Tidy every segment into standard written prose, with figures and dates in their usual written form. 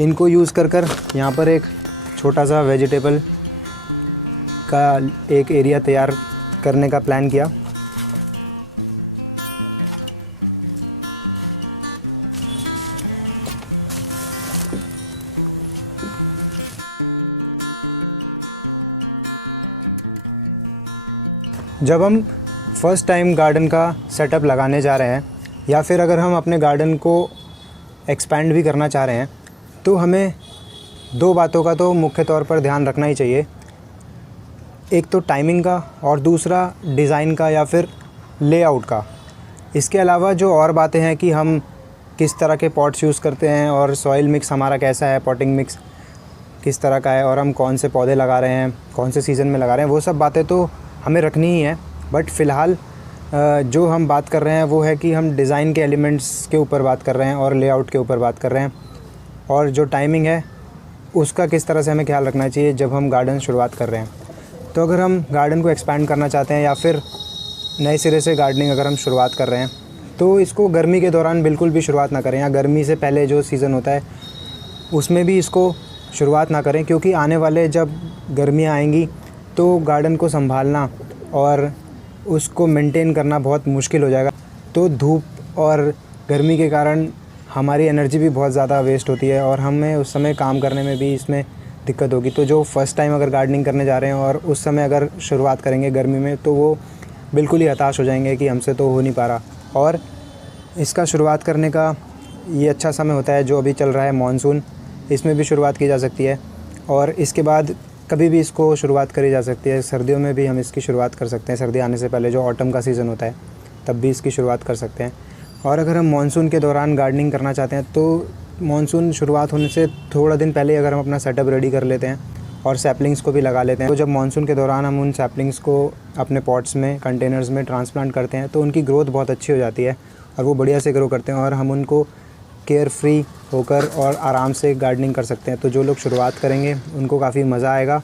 इनको यूज़ कर यहाँ पर एक छोटा सा वेजिटेबल का एक एरिया तैयार करने का प्लान किया। जब हम फर्स्ट टाइम गार्डन का सेटअप लगाने जा रहे हैं या फिर अगर हम अपने गार्डन को एक्सपेंड भी करना चाह रहे हैं तो हमें दो बातों का तो मुख्य तौर पर ध्यान रखना ही चाहिए। एक तो टाइमिंग का और दूसरा डिज़ाइन का या फिर लेआउट का। इसके अलावा जो और बातें हैं कि हम किस तरह के पॉट्स यूज़ करते हैं और सॉइल मिक्स हमारा कैसा है, पॉटिंग मिक्स किस तरह का है और हम कौन से पौधे लगा रहे हैं, कौन से सीज़न में लगा रहे हैं, वो सब बातें तो हमें रखनी ही है। बट फ़िलहाल जो हम बात कर रहे हैं वो है कि हम डिज़ाइन के एलिमेंट्स के ऊपर बात कर रहे हैं और लेआउट के ऊपर बात कर रहे हैं, और जो टाइमिंग है उसका किस तरह से हमें ख्याल रखना चाहिए जब हम गार्डन शुरुआत कर रहे हैं। तो अगर हम गार्डन को एक्सपैंड करना चाहते हैं या फिर नए सिरे से गार्डनिंग अगर हम शुरुआत कर रहे हैं तो इसको गर्मी के दौरान बिल्कुल भी शुरुआत ना करें, या गर्मी से पहले जो सीज़न होता है उसमें भी इसको शुरुआत ना करें, क्योंकि आने वाले जब गर्मियाँ आएंगी तो गार्डन को संभालना और उसको मेंटेन करना बहुत मुश्किल हो जाएगा। तो धूप और गर्मी के कारण हमारी एनर्जी भी बहुत ज़्यादा वेस्ट होती है और हमें उस समय काम करने में भी इसमें दिक्कत होगी। तो जो फ़र्स्ट टाइम अगर गार्डनिंग करने जा रहे हैं और उस समय अगर शुरुआत करेंगे गर्मी में तो वो बिल्कुल ही हताश हो जाएंगे कि हमसे तो हो नहीं पा रहा। और इसका शुरुआत करने का ये अच्छा समय होता है जो अभी चल रहा है मानसून, इसमें भी शुरुआत की जा सकती है। और इसके बाद कभी भी इसको शुरुआत करी जा सकती है। सर्दियों में भी हम इसकी शुरुआत कर सकते हैं, सर्दी आने से पहले जो ऑटम का सीज़न होता है तब भी इसकी शुरुआत कर सकते हैं। और अगर हम मानसून के दौरान गार्डनिंग करना चाहते हैं तो मानसून शुरुआत होने से थोड़ा दिन पहले अगर हम अपना सेटअप रेडी कर लेते हैं और सैपलिंग्स को भी लगा लेते हैं, तो जब मानसून के दौरान हम उन सैपलिंग्स को अपने पॉट्स में, कंटेनर्स में ट्रांसप्लांट करते हैं तो उनकी ग्रोथ बहुत अच्छी हो जाती है और वो बढ़िया से ग्रो करते हैं और हम उनको केयर फ्री होकर और आराम से गार्डनिंग कर सकते हैं। तो जो लोग शुरुआत करेंगे उनको काफ़ी मज़ा आएगा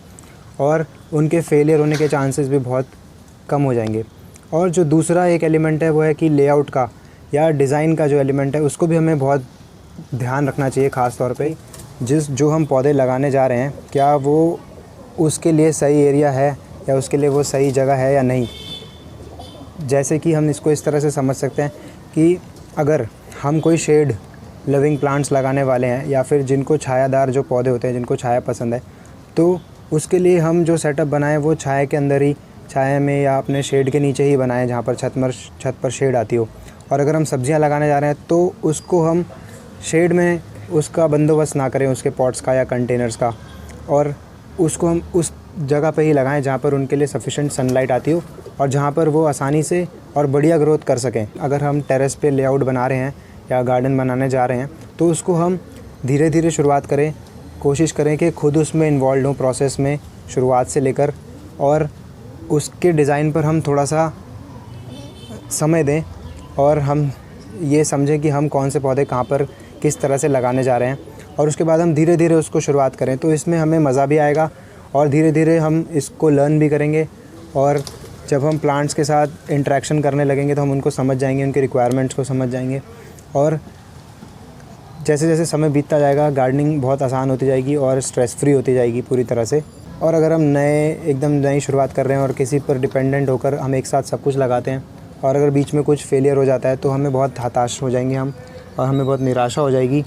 और उनके फेलियर होने के चांसेस भी बहुत कम हो जाएंगे। और जो दूसरा एक एलिमेंट है वो है कि लेआउट का या डिज़ाइन का जो एलिमेंट है उसको भी हमें बहुत ध्यान रखना चाहिए। ख़ास तौर पे जो हम पौधे लगाने जा रहे हैं क्या वो उसके लिए सही एरिया है या उसके लिए वो सही जगह है या नहीं। जैसे कि हम इसको इस तरह से समझ सकते हैं कि अगर हम कोई शेड लविंग प्लांट्स लगाने वाले हैं या फिर जिनको छायादार जो पौधे होते हैं जिनको छाया पसंद है, तो उसके लिए हम जो सेटअप बनाएं वो छाया के अंदर ही, छाया में या अपने शेड के नीचे ही बनाएं जहाँ पर छत पर शेड आती हो। और अगर हम सब्जियां लगाने जा रहे हैं तो उसको हम शेड में उसका बंदोबस्त ना करें, उसके पॉट्स का या कंटेनर्स का, और उसको हम उस जगह पे ही लगाएं जहाँ पर उनके लिए सफिशेंट सनलाइट आती हो और जहाँ पर वो आसानी से और बढ़िया ग्रोथ कर सकें। अगर हम टेरेस पे लेआउट बना रहे हैं या गार्डन बनाने जा रहे हैं तो उसको हम धीरे धीरे शुरुआत करें, कोशिश करें कि खुद उसमें इन्वॉल्व हों प्रोसेस में शुरुआत से लेकर, और उसके डिज़ाइन पर हम थोड़ा सा समय दें और हम ये समझें कि हम कौन से पौधे कहाँ पर किस तरह से लगाने जा रहे हैं, और उसके बाद हम धीरे धीरे उसको शुरुआत करें। तो इसमें हमें मज़ा भी आएगा और धीरे धीरे हम इसको लर्न भी करेंगे, और जब हम प्लांट्स के साथ इंटरेक्शन करने लगेंगे तो हम उनको समझ जाएंगे, उनके रिक्वायरमेंट्स को समझ जाएंगे, और जैसे जैसे समय बीतता जाएगा गार्डनिंग बहुत आसान होती जाएगी और स्ट्रेस फ्री होती जाएगी पूरी तरह से। और अगर हम एकदम नई शुरुआत कर रहे हैं और किसी पर डिपेंडेंट होकर हम एक साथ सब कुछ लगाते हैं और अगर बीच में कुछ फेलियर हो जाता है तो हमें बहुत हताश हो जाएंगे हम, और हमें बहुत निराशा हो जाएगी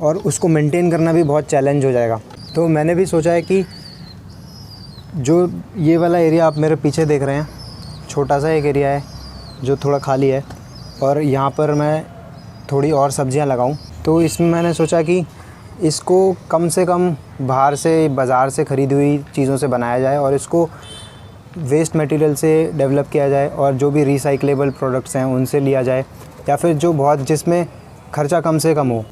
और उसको मेंटेन करना भी बहुत चैलेंज हो जाएगा। तो मैंने भी सोचा है कि जो ये वाला एरिया आप मेरे पीछे देख रहे हैं, छोटा सा एक एरिया है जो थोड़ा खाली है, और यहाँ पर मैं थोड़ी और सब्जियाँ लगाऊँ। तो इसमें मैंने सोचा कि इसको कम से कम बाहर से, बाज़ार से ख़रीदी हुई चीज़ों से बनाया जाए और इसको वेस्ट मटेरियल से डेवलप किया जाए, और जो भी रिसाइक्लेबल प्रोडक्ट्स हैं उनसे लिया जाए, या फिर जो बहुत जिसमें ख़र्चा कम से कम हो।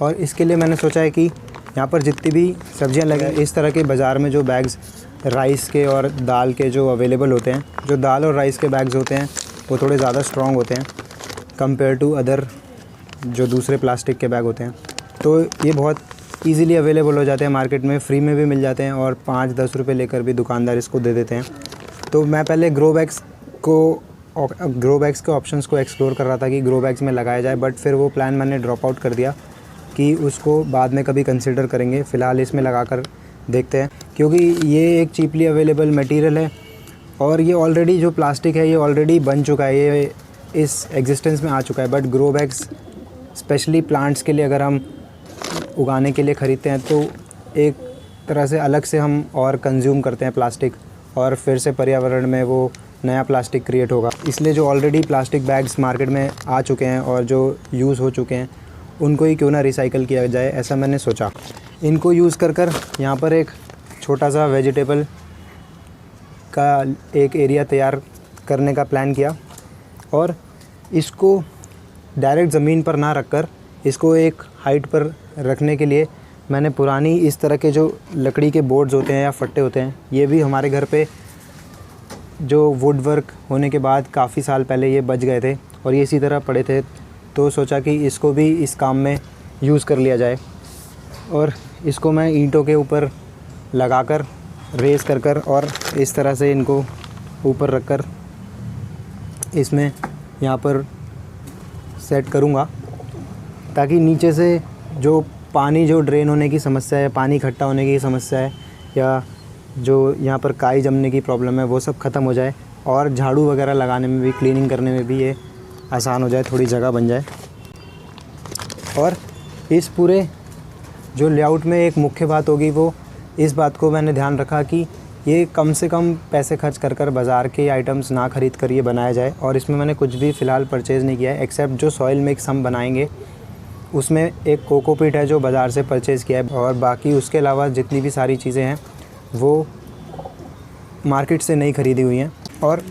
और इसके लिए मैंने सोचा है कि यहाँ पर जितनी भी सब्जियाँ लगे, इस तरह के बाज़ार में जो बैग्स राइस के और दाल के जो अवेलेबल होते हैं, जो दाल और राइस के बैग्स होते हैं वो थोड़े ज़्यादा स्ट्रॉन्ग होते हैं कंपेयर टू अदर जो दूसरे प्लास्टिक के बैग होते हैं। तो ये बहुत इजीली अवेलेबल हो जाते हैं मार्केट में, फ्री में भी मिल जाते हैं, और 5-10 रुपये लेकर भी दुकानदार इसको दे देते हैं। तो मैं पहले ग्रो बैग्स के ऑप्शंस को एक्सप्लोर कर रहा था कि ग्रो बैग्स में लगाया जाए, बट फिर वो प्लान मैंने ड्रॉप आउट कर दिया कि उसको बाद में कभी कंसिडर करेंगे। फ़िलहाल इसमें लगा कर देखते हैं, क्योंकि ये एक चीपली अवेलेबल मटेरियल है और ये ऑलरेडी जो प्लास्टिक है ये ऑलरेडी बन चुका है, ये इस एग्जिस्टेंस में आ चुका है। But grow bags specially plants के लिए अगर हम उगाने के लिए ख़रीदते हैं तो एक तरह से अलग से हम और कंज्यूम करते हैं प्लास्टिक, और फिर से पर्यावरण में वो नया प्लास्टिक क्रिएट होगा। इसलिए जो ऑलरेडी प्लास्टिक बैग्स मार्केट में आ चुके हैं और जो यूज़ हो चुके हैं उनको ही क्यों ना रिसाइकल किया जाए, ऐसा मैंने सोचा। इनको यूज़ कर यहाँ पर एक छोटा सा वेजिटेबल का एक एरिया तैयार करने का प्लान किया, और इसको डायरेक्ट ज़मीन पर ना रखकर इसको एक हाइट पर रखने के लिए मैंने पुरानी इस तरह के जो लकड़ी के बोर्ड्स होते हैं या फट्टे होते हैं, ये भी हमारे घर पे जो वुड वर्क होने के बाद काफ़ी साल पहले ये बच गए थे और ये इसी तरह पड़े थे, तो सोचा कि इसको भी इस काम में यूज़ कर लिया जाए। और इसको मैं ईंटों के ऊपर लगाकर रेस कर और इस तरह से इनको ऊपर रखकर इसमें यहाँ पर सेट करूँगा, ताकि नीचे से जो पानी जो ड्रेन होने की समस्या है, पानी इकट्ठा होने की समस्या है, या जो यहाँ पर काई जमने की प्रॉब्लम है, वो सब ख़त्म हो जाए और झाड़ू वगैरह लगाने में भी, क्लीनिंग करने में भी ये आसान हो जाए, थोड़ी जगह बन जाए। और इस पूरे जो लेआउट में एक मुख्य बात होगी वो इस बात को मैंने ध्यान रखा कि ये कम से कम पैसे खर्च कर बाज़ार के आइटम्स ना ख़रीद कर ये बनाया जाए। और इसमें मैंने कुछ भी फ़िलहाल परचेज़ नहीं किया है, एक्सेप्ट जो सॉइल मिक्स हम बनाएंगे उसमें एक कोकोपीट है जो बाज़ार से परचेज़ किया है, और बाकी उसके अलावा जितनी भी सारी चीज़ें हैं वो मार्केट से नहीं ख़रीदी हुई हैं। और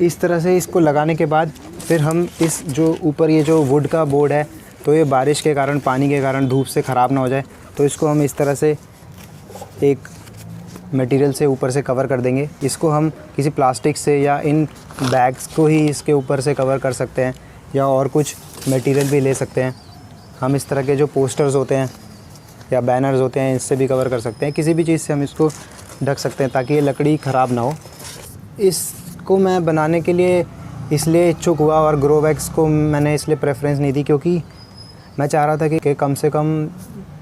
इस तरह से इसको लगाने के बाद फिर हम इस जो ऊपर ये जो वुड का बोर्ड है, तो ये बारिश के कारण, पानी के कारण, धूप से ख़राब ना हो जाए, तो इसको हम इस तरह से एक मटेरियल से ऊपर से कवर कर देंगे। इसको हम किसी प्लास्टिक से या इन बैग्स को ही इसके ऊपर से कवर कर सकते हैं, या और कुछ मटेरियल भी ले सकते हैं। हम इस तरह के जो पोस्टर्स होते हैं या बैनर्स होते हैं, इससे भी कवर कर सकते हैं। किसी भी चीज़ से हम इसको ढक सकते हैं ताकि ये लकड़ी ख़राब ना हो। इसको मैं बनाने के लिए इसलिए इच्छुक हुआ, और ग्रो बैग्स को मैंने इसलिए प्रेफरेंस नहीं दी क्योंकि मैं चाह रहा था कि कम से कम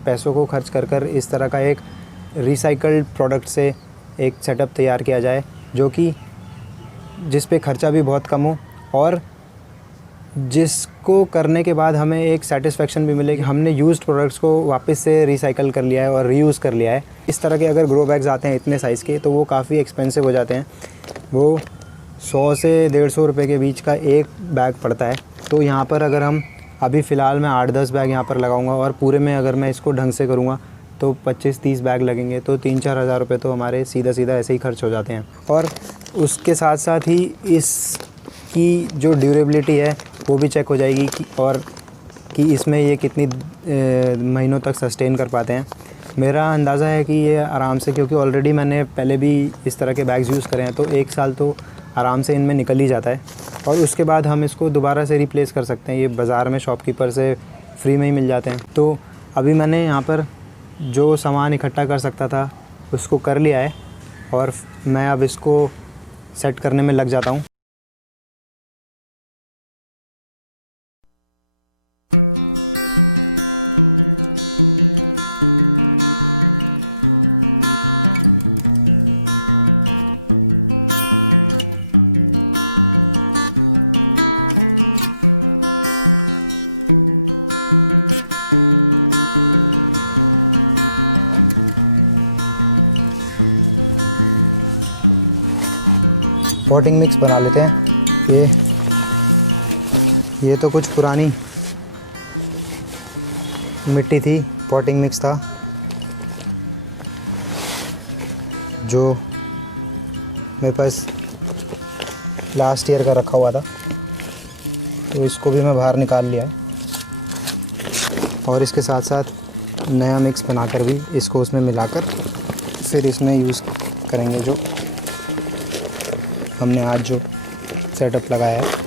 पैसों को खर्च कर इस तरह का एक रिसाइकल्ड प्रोडक्ट से एक सेटअप तैयार किया जाए, जो कि जिस पे ख़र्चा भी बहुत कम हो और जिसको करने के बाद हमें एक सेटिस्फेक्शन भी मिले कि हमने यूज्ड प्रोडक्ट्स को वापस से रिसाइकल कर लिया है और रीयूज़ कर लिया है। इस तरह के अगर ग्रो बैग्स आते हैं इतने साइज़ के, तो वो काफ़ी एक्सपेंसिव हो जाते हैं। वो 100 से 150 रुपये के बीच का एक बैग पड़ता है। तो यहाँ पर अगर हम अभी फ़िलहाल मैं 8-10 बैग यहाँ पर लगाऊंगा, और पूरे में अगर मैं इसको ढंग से करूँगा तो 25-30 बैग लगेंगे, तो 3-4 हज़ार रुपये तो हमारे सीधा ऐसे ही खर्च हो जाते हैं। और उसके साथ साथ ही इसकी जो ड्यूरेबिलिटी है वो भी चेक हो जाएगी कि इसमें ये कितनी महीनों तक सस्टेन कर पाते हैं। मेरा अंदाज़ा है कि ये आराम से, क्योंकि ऑलरेडी मैंने पहले भी इस तरह के बैग्स यूज़ करे हैं, तो 1 साल तो आराम से इनमें निकल ही जाता है। और उसके बाद हम इसको दोबारा से रिप्लेस कर सकते हैं। ये बाज़ार में शॉपकीपर से फ्री में ही मिल जाते हैं। तो अभी मैंने यहाँ पर जो सामान इकट्ठा कर सकता था उसको कर लिया है, और मैं अब इसको सेट करने में लग जाता हूँ। पॉटिंग मिक्स बना लेते हैं। ये तो कुछ पुरानी मिट्टी थी, पॉटिंग मिक्स था जो मेरे पास लास्ट ईयर का रखा हुआ था, तो इसको भी मैं बाहर निकाल लिया, और इसके साथ साथ नया मिक्स बनाकर भी इसको उसमें मिलाकर फिर इसमें यूज़ करेंगे जो हमने आज जो सेटअप लगाया है।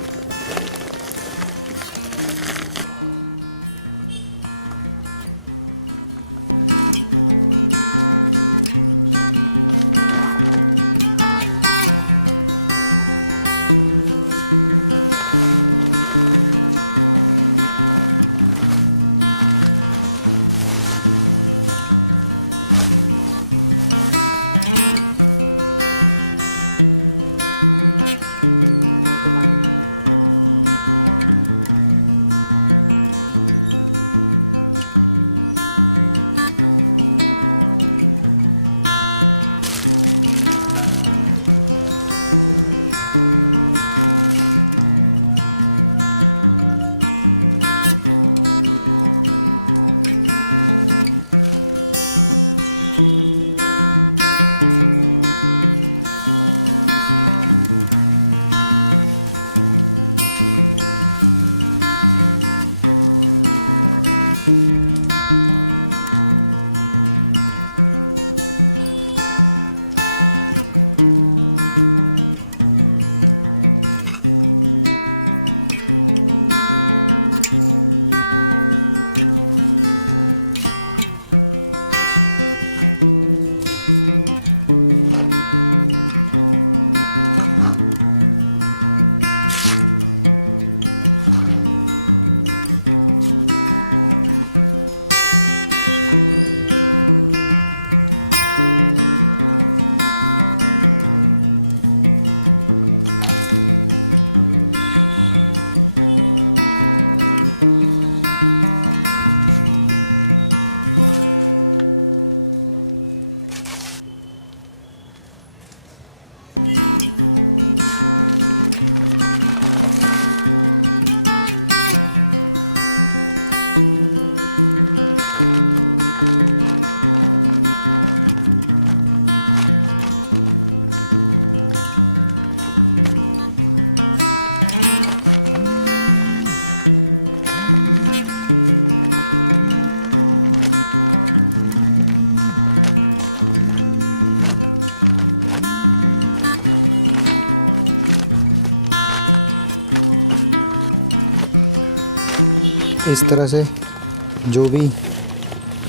तरह से जो भी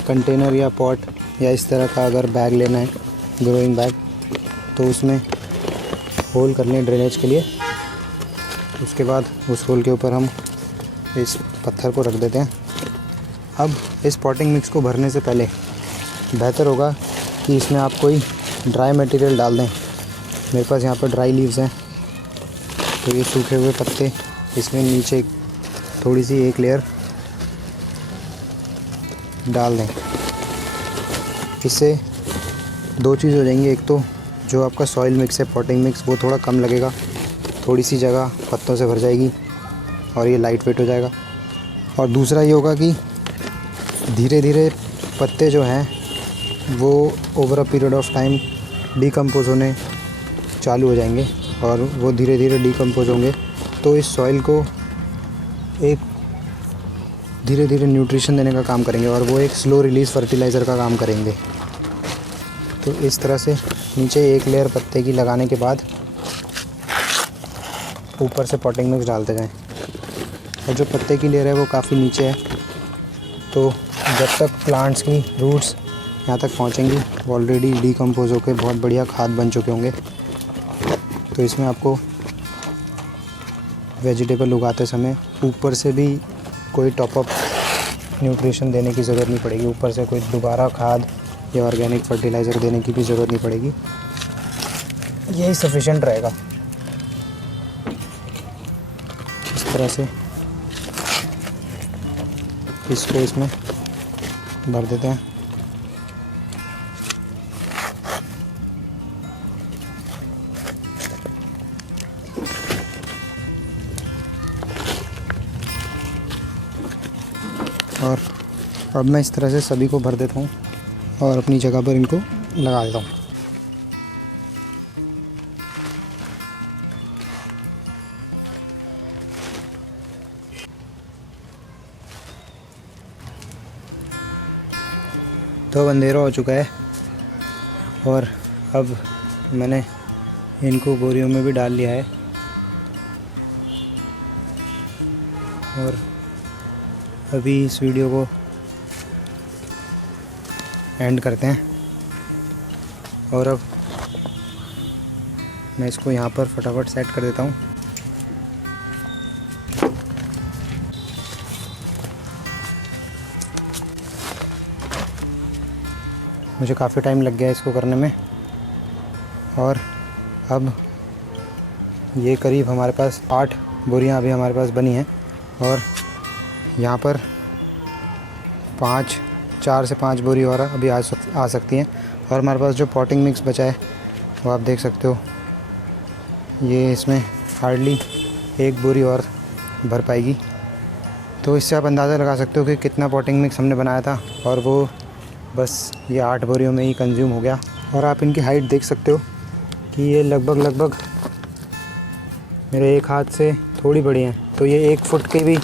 कंटेनर या पॉट या इस तरह का अगर बैग लेना है, ग्रोइंग बैग, तो उसमें होल कर लें ड्रेनेज के लिए। उसके बाद उस होल के ऊपर हम इस पत्थर को रख देते हैं। अब इस पॉटिंग मिक्स को भरने से पहले बेहतर होगा कि इसमें आप कोई ड्राई मटेरियल डाल दें। मेरे पास यहाँ पर ड्राई लीव्स हैं, तो ये सूखे हुए पत्ते इसमें नीचे थोड़ी सी एक लेयर डाल दें। इससे दो चीज़ हो जाएंगी, एक तो जो आपका सॉइल मिक्स है, पॉटिंग मिक्स, वो थोड़ा कम लगेगा, थोड़ी सी जगह पत्तों से भर जाएगी और ये लाइट वेट हो जाएगा। और दूसरा ये होगा कि धीरे धीरे पत्ते जो हैं वो over a period of time decompose होने चालू हो जाएंगे और वो धीरे धीरे डिकम्पोज होंगे, तो इस सॉइल को एक धीरे धीरे न्यूट्रिशन देने का काम करेंगे और वो एक स्लो रिलीज़ फर्टिलाइज़र का काम करेंगे। तो इस तरह से नीचे एक लेयर पत्ते की लगाने के बाद ऊपर से पॉटिंग मिक्स डालते जाएं। और जो पत्ते की लेयर है वो काफ़ी नीचे है, तो जब तक प्लांट्स की रूट्स यहाँ तक पहुँचेंगी वो ऑलरेडी डिकम्पोज होकर बहुत बढ़िया खाद बन चुके होंगे। तो इसमें आपको वेजिटेबल उगाते समय ऊपर से भी कोई टॉपअप न्यूट्रिशन देने की ज़रूरत नहीं पड़ेगी, ऊपर से कोई दोबारा खाद या ऑर्गेनिक फर्टिलाइज़र देने की भी ज़रूरत नहीं पड़ेगी, यही सफिशेंट रहेगा। इस तरह से इसको इसमें भर देते हैं। और अब मैं इस तरह से सभी को भर देता हूँ और अपनी जगह पर इनको लगा देता हूँ। तो अब अंधेरा हो चुका है और अब मैंने इनको बोरियों में भी डाल लिया है और अभी इस वीडियो को एंड करते हैं। और अब मैं इसको यहाँ पर फटाफट सेट कर देता हूँ। मुझे काफ़ी टाइम लग गया इसको करने में और अब ये करीब हमारे पास 8 बोरियां अभी हमारे पास बनी हैं और यहाँ पर 4 से 5 बोरी और अभी आ सकती हैं। और हमारे पास जो पॉटिंग मिक्स बचा है वो आप देख सकते हो, ये इसमें हार्डली 1 बोरी और भर पाएगी। तो इससे आप अंदाज़ा लगा सकते हो कि कितना पॉटिंग मिक्स हमने बनाया था और वो बस ये 8 बोरियों में ही कंज्यूम हो गया। और आप इनकी हाइट देख सकते हो कि ये लगभग मेरे एक हाथ से थोड़ी बड़ी हैं, तो ये 1 फुट की भी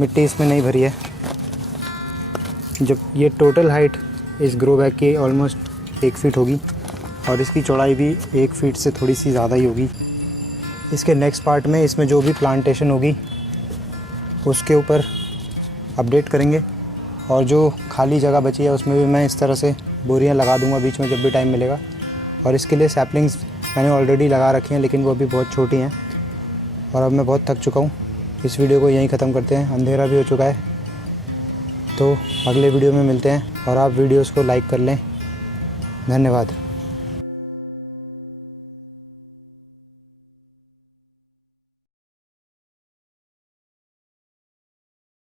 मिट्टी इसमें नहीं भरी है। जब ये टोटल हाइट इस ग्रो बैग की ऑलमोस्ट 1 फीट होगी और इसकी चौड़ाई भी 1 फीट से थोड़ी सी ज़्यादा ही होगी। इसके नेक्स्ट पार्ट में इसमें जो भी प्लांटेशन होगी उसके ऊपर अपडेट करेंगे और जो खाली जगह बची है उसमें भी मैं इस तरह से बोरियां लगा दूंगा बीच में जब भी टाइम मिलेगा। और इसके लिए सैपलिंग्स मैंने ऑलरेडी लगा रखी हैं, लेकिन वो भी बहुत छोटी हैं और अब मैं बहुत थक चुका हूँ। इस वीडियो को यहीं ख़त्म करते हैं, अंधेरा भी हो चुका है। तो अगले वीडियो में मिलते हैं और आप वीडियोस को लाइक कर लें। धन्यवाद।